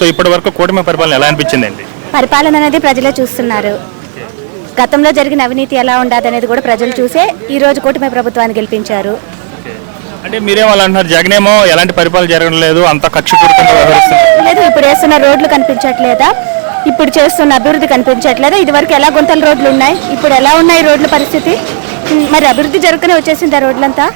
So ఇప్పటి వరకు కూటమి పరిపాలన ఎలా అనిపించిందండి? పరిపాలన అనేది ప్రజలే చూస్తున్నారు. గతంలో జరిగిన అవినీతి ఎలా ఉండదు అనేది కూడా ప్రజలు చూసే ఈ రోజు కూటమి ప్రభుత్వాన్ని గెలిపించారు. అంటే మీరేమో జగనేమో ఎలాంటి పరిపాలన జరగడం లేదు, అంత కక్షపూరితంగా వ్యవహరిస్తున్నారు లేదు. ఇప్పుడు వేస్తున్న రోడ్లు కనిపించట్లేదా? ఇప్పుడు చేస్తున్న అభివృద్ధి కనిపించట్లేదా? ఇదివరకు ఎలా గుంతల రోడ్లు ఉన్నాయి, ఇప్పుడు ఎలా ఉన్నాయి రోడ్ల పరిస్థితి? మరి అభివృద్ధి జరుగుతూనే వచ్చేసింది ఆ రోడ్లంతా.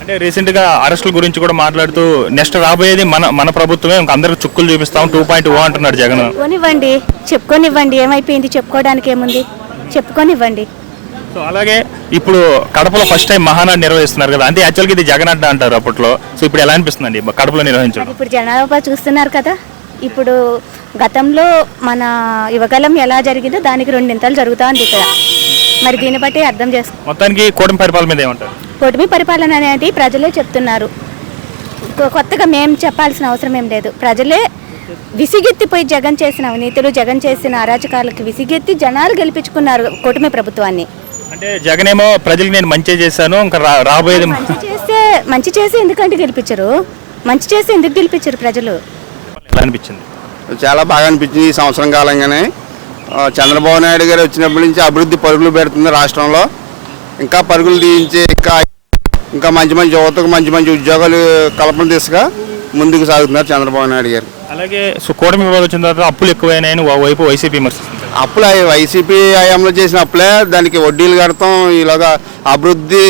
అంటే రీసెంట్ గా అరెస్టుల గురించి కూడా మాట్లాడుతూ నెక్స్ట్ రాబోయేది మన ప్రభుత్వమే, అందరికి చుక్కులు చూపిస్తాం 2.0 అంటున్నాడు జగన్. చెప్పుకోనివ్వండి, ఏమైపోయింది, చెప్పుకోవడానికి ఏముంది, చెప్పుకోనివ్వండి. సో అలాగే ఇప్పుడు కడపలో ఫస్ట్ టైం మహానాడు నిర్వహిస్తున్నారు కదా, అంటే యాక్చువల్గా ఇది జగన్ అడ్డ అంటారు అప్పట్లో. సో ఇప్పుడు ఎలా అనిపిస్తుందండి కడపలో నిర్వహించడం? ఇప్పుడు జనాభా చూస్తున్నారు కదా. ఇప్పుడు గతంలో మన యువకాలం ఎలా జరిగిందో దానికి 2 ఇంతలు జరుగుతుంది ఇక్కడ. మరి దీన్ని బట్టి అర్థం చేసుకో. మొత్తానికి కూటమి పరిపాలన మీద ఏమంటారు? కూటమి పరిపాలన అనేది ప్రజలే చెప్తున్నారు. కొత్తగా మేము చెప్పాల్సిన అవసరం ఏం లేదు. ప్రజలే విసిగెత్తిపోయి జగన్ చేసిన అవినీతులు, జగన్ చేసిన అరాచకాలకు విసిగెత్తి జనాలు గెలిపించుకున్నారు కూటమి ప్రభుత్వాన్ని. అంటే జగన్ ఏమో ప్రజలకు నేను మంచి చేశాను, ఇంకా రాబోయేది మంచి చేసి ఎందుకంటే గెలిపించరు? మంచి చేసి ఎందుకు గెలిపించరు ప్రజలు? ఎలా అనిపించింది? చాలా బాగా అనిపించింది. ఈ సంవత్సరం కాలంగానే చంద్రబాబు నాయుడు గారు వచ్చినప్పటి నుంచి అభివృద్ధి పరుగులు పెడుతుంది రాష్ట్రంలో. ఇంకా పరుగులు తీయించి ఇంకా మంచి మంచి యువతకు మంచి మంచి ఉద్యోగాలు కల్పన దిశగా ముందుకు సాగుతున్నారు చంద్రబాబు నాయుడు గారు. అలాగే కూటమి వచ్చిన తర్వాత అప్పులు ఎక్కువైనాయని వైపు వైసీపీ విమర్శిస్తుంది. అప్పులు వైసీపీ హయాంలో చేసిన అప్పులే, దానికి వడ్డీలు కడతాం, ఇలాగా అభివృద్ధి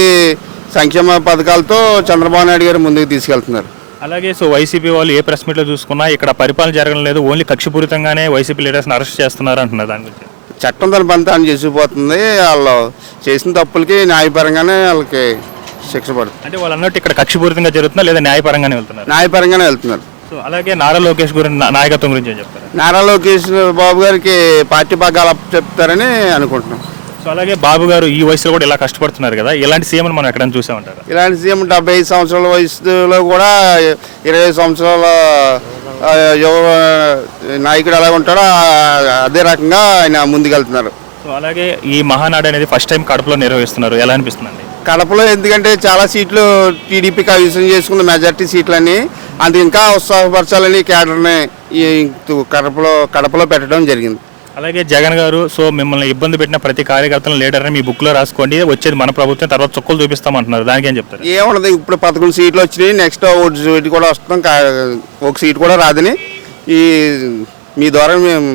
సంక్షేమ పథకాలతో చంద్రబాబు నాయుడు గారు ముందుకు తీసుకెళ్తున్నారు. అలాగే వైసీపీ వాళ్ళు ఏ ప్రెస్ మీట్లో చూసుకున్నా ఇక్కడ పరిపాలన జరగడం లేదు, ఓన్లీ కక్షపూరితంగానే వైసీపీ లీడర్స్ని అరెస్ట్ చేస్తున్నారు అంటున్నారు. దాని గురించి చట్టం తన పని తాను చేసిపోతుంది. వాళ్ళు చేసిన తప్పులకి న్యాయపరంగానే వాళ్ళకి శిక్ష పడుతుంది. అంటే వాళ్ళు అన్నట్టు ఇక్కడ కక్షపూరితంగా జరుగుతున్నా లేదా న్యాయపరంగానే వెళ్తున్నారు? న్యాయపరంగానే వెళ్తున్నారు. సో అలాగే నారా లోకేష్ గురించి నాయకత్వం గురించి ఏం చెప్తారు? నారా లోకేష్ బాబు గారికి పార్టీ పగ్గాలు చెప్తారని అనుకుంటున్నాం. సో అలాగే బాబు గారు ఈ వయసులో కూడా ఇలా కష్టపడుతున్నారు కదా, ఇలాంటి సీఎం మనం ఎక్కడైనా చూసామంటారు? ఇలాంటి సీఎం 75 సంవత్సరాల వయసులో కూడా 20 సంవత్సరాల యువ నాయకుడు ఎలా ఉంటాడో అదే రకంగా ఆయన ముందుకెళ్తున్నారు. సో అలాగే ఈ మహానాడు అనేది ఫస్ట్ టైం కడపలో నిర్వహిస్తున్నారు, ఎలా అనిపిస్తుందండి? కడపలో ఎందుకంటే చాలా సీట్లు టీడీపీకి అవిసం చేసుకున్న మెజార్టీ సీట్లని, అది ఇంకా ఉత్సాహపరచాలని క్యాడర్ని ఈ కడపలో పెట్టడం జరిగింది. అలాగే జగన్ గారు సో మిమ్మల్ని ఇబ్బంది పెట్టిన ప్రతి కార్యకర్తలను లీడర్ని మీ బుక్లో రాసుకోండి, వచ్చేది మన ప్రభుత్వం, తర్వాత చుక్కలు చూపిస్తామంటున్నారు. దానికి ఏం చెప్తారు? ఏమున్నది, ఇప్పుడు 11 సీట్లు వచ్చినాయి, నెక్స్ట్ ఒకటి సీట్ కూడా వస్తాం, ఒక సీట్ కూడా రాదని ఈ మీ ద్వారా మేము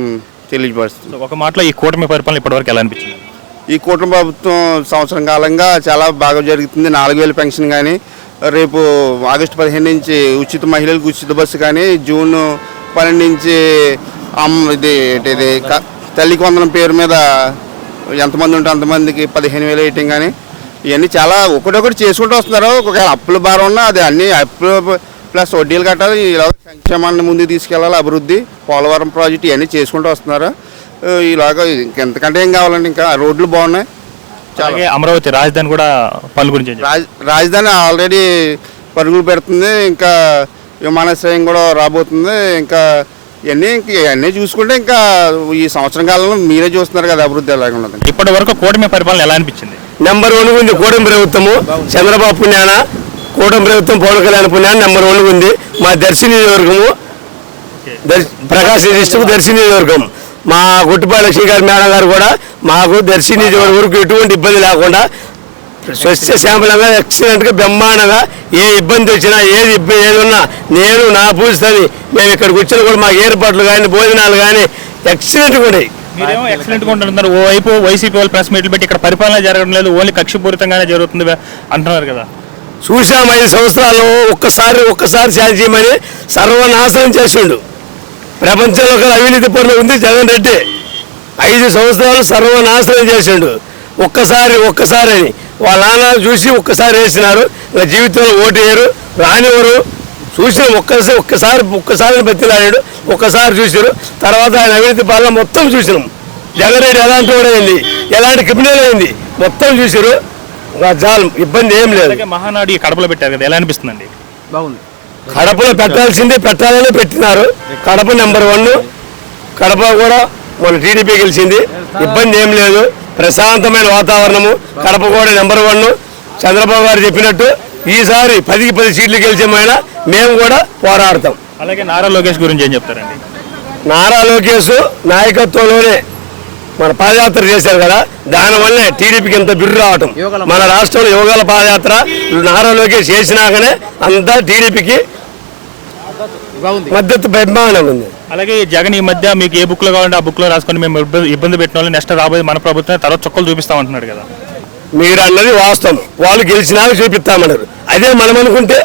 తెలియపరుస్తాం. ఒక మాటలో ఈ కూటమి పరిపాలన ఇప్పటివరకు ఎలా అనిపించింది? ఈ కూటమి ప్రభుత్వం సంవత్సరం కాలంగా చాలా బాగా జరుగుతుంది. 4000 పెన్షన్ కానీ, రేపు ఆగస్టు 15 నుంచి ఉచిత మహిళలకు ఉచిత బస్సు కానీ, జూన్ 12 నుంచి ఇది తల్లికి వందనం పేరు మీద ఎంతమంది ఉంటే అంతమందికి 15,000 వేయటం కానీ, ఇవన్నీ చాలా ఒకటొకటి చేసుకుంటూ వస్తున్నారు. ఒకవేళ అప్పుల భారం ఉన్నా అది అన్ని అప్పులు ప్లస్ వడ్డీలు కట్టాలి, ఇలా సంక్షేమాన్ని ముందుకు తీసుకెళ్ళాలి, అభివృద్ధి, పోలవరం ప్రాజెక్టు ఇవన్నీ చేసుకుంటూ వస్తున్నారు. ఇలాగా ఇంకెంతకంటే ఏం కావాలండి, ఇంకా రోడ్లు బాగున్నాయి. అలాగే అమరావతి రాజధాని కూడా పనుల గురించి రాజధాని ఆల్రెడీ పరుగులు పెడుతుంది, ఇంకా విమానాశ్రయం కూడా రాబోతుంది. ఇంకా ఇవన్నీ చూసుకుంటే ఇంకా ఈ సంవత్సరం కాలంలో మీరే చూస్తున్నారు కదా అభివృద్ధి ఎలాగ ఉన్నది. ఇప్పటి వరకు కూటమి పరిపాలన ఎలా అనిపించింది? నెంబర్ 1 ఉంది కూటమి ప్రభుత్వము. చంద్రబాబు పుణ్యాన కూటమి ప్రభుత్వం, పవన్ కళ్యాణ్ పుణ్యాన నెంబర్ 1 ఉంది. మా దర్శి నియోజకవర్గము, ప్రకాశం డిస్ట్రిక్ట్ దర్శి నియోజకవర్గం. మా గుట్టుపాటి లక్ష్మీ గారి మేడం గారు కూడా మాకు దర్శి నియోజకవర్గం ఎటువంటి ఇబ్బంది లేకుండా స్వచ్ఛ శాంపులంగా ఎక్సలెంట్గా బ్రహ్మాండంగా ఏ ఇబ్బంది వచ్చినా ఏది ఉన్నా నేను నా పూజిస్తాను. మేము ఇక్కడికి వచ్చినా కూడా మాకు ఏర్పాట్లు కానీ భోజనాలు కానీ ఎక్సలెంట్గా ఉన్నాయి. మీరేమో ఎక్సలెంట్గా ఉంటున్నారు, ఓవైపు వైసీపీ వాళ్ళు ప్రెస్ మీట్లు పెట్టి ఇక్కడ పరిపాలన జరగడం లేదు, ఓన్లీ కక్షపూరితంగానే జరుగుతుంది అంటున్నారు కదా. చూసాం 5 సంవత్సరాలు ఒక్కసారి ఛాన్స్ చేయమని సర్వనాశనం చేసిండు. ప్రపంచంలో ఒక అవినీతి పనులు ఉంది జగన్ రెడ్డి. 5 సంవత్సరాలు సర్వనాశనం చేసిండు. ఒక్కసారి అని వాళ్ళ నాన్న చూసి ఒక్కసారి వేసినారు, జీవితంలో ఓటు వేయరు, రానివారు. చూసినాం ఒక్కసారి బతిలాడాడు, ఒక్కసారి చూసారు. తర్వాత ఆయన అవినీతి పాలన మొత్తం చూసినాం. జగన్ రెడ్డి ఎలాంటి వాడు అయింది, ఎలాంటి క్రిమినల్ అయింది మొత్తం చూసారు. చాలు, ఇబ్బంది ఏం లేదు. మహానాడు కడపలో పెట్టారు కదా, ఎలా అనిపిస్తుందండి? బాగుంది. కడపలో పెట్టాల్సిందే పెట్టాలని పెట్టినారు. కడప నెంబర్ 1. కడప కూడా మన టీడీపీ గెలిచింది, ఇబ్బంది ఏం లేదు, ప్రశాంతమైన వాతావరణము. కడప కూడా నెంబర్ 1. చంద్రబాబు గారు చెప్పినట్టు ఈసారి 10కి 10 సీట్లు గెలిచేమైనా మేము కూడా పోరాడతాం. అలాగే నారా లోకేష్ గురించి ఏం చెప్తారండి? నారా లోకేష్ నాయకత్వంలోనే మన పాదయాత్ర చేశారు కదా, దానివల్లే టీడీపీకి ఇంత బిర్రు రావటం. మన రాష్ట్రంలో యువగల పాదయాత్ర నారా లోకేష్ చేసినాకనే అంతా టీడీపీకి మద్దతు బ్రహ్మాండం ఉంది. అలాగే ఈ జగన్ ఈ మధ్య మీకు ఏ బుక్లో కావాలంటే ఆ బుక్లో రాసుకొని మేము ఇబ్బంది పెట్టిన వాళ్ళు నెక్స్ట్ రాబోయే మన ప్రభుత్వం తర్వాత చుక్కలు చూపిస్తామంటున్నాడు కదా. మీరు అన్నది వాస్తవం. వాళ్ళు గెలిచినాక చూపిస్తామన్నారు. అదే మనం అనుకుంటే